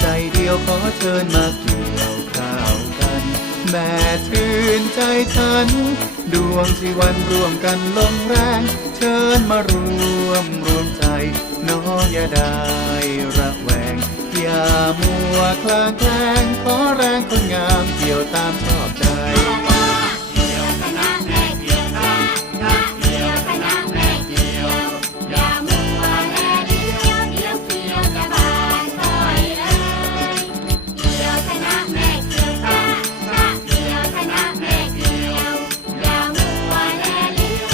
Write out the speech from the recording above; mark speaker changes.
Speaker 1: ใจเชิญมาเกี่ยวข้าวกัน แม่ชื่นใจฉัน ดวงชีวันร่วมกันลงแรง เชิญมารวมรวมใจ น้องอย่าได้ระแวง อย่ามัวคลางแคลงขอแรงคนงามเกี่ยวตามชอบใจ